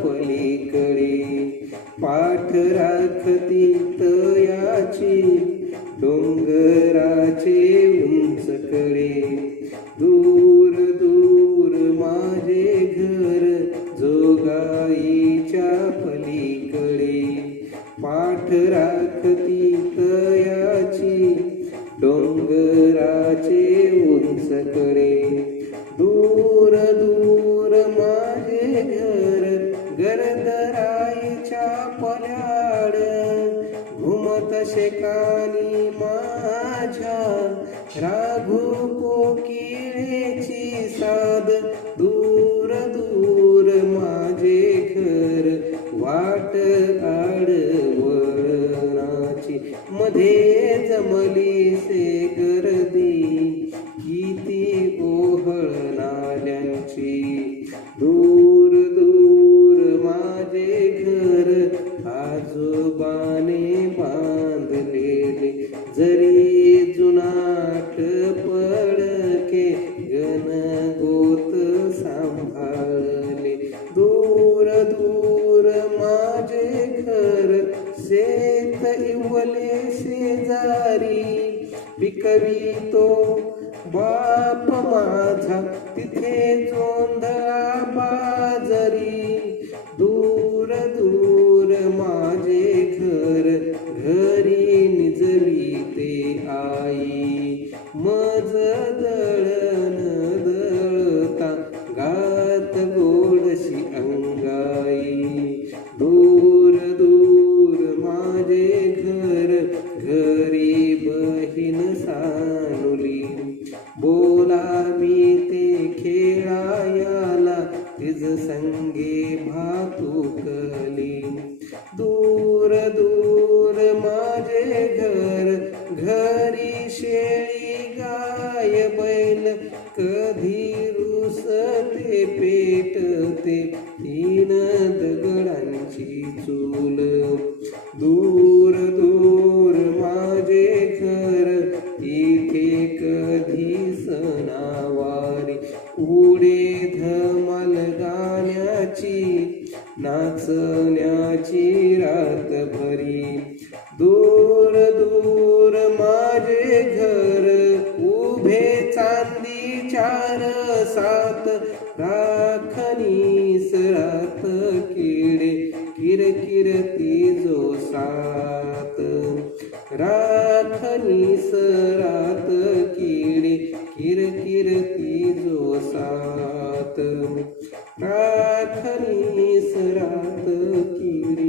पलीकडे. पाठ राखती तयाची डोंगराचे उंचकडे. दूर दूर माझे घर जोगाईच्या पलीकडे. पाठ राखती तयाची डोंगराचे उंचकडे. घुमत शेकानी माझ्या राघू कोकिळेची साध शेत इवले शेजारी पिकवितो बाप माझा. तिथे जोंधळा बाजरी दूर दूर माझे घर. घरी निजवी ते आई. मज दळण दळता गात गोडशी अंग आम्ही ते खेळायाला तिज संगे भातुकली. दूर दूर माझे घर घरी शेळी गाय बैल कधी रुसते पेटते तीन दगडांची चूल. उडे धमाल गाण्याची नाचण्याची रात भरी. दूर दूर माझे घर उभे चांदी चार सात राखणी सरात किडे किरकिरती जो सात. राखणी सात. राखणी सरात किरी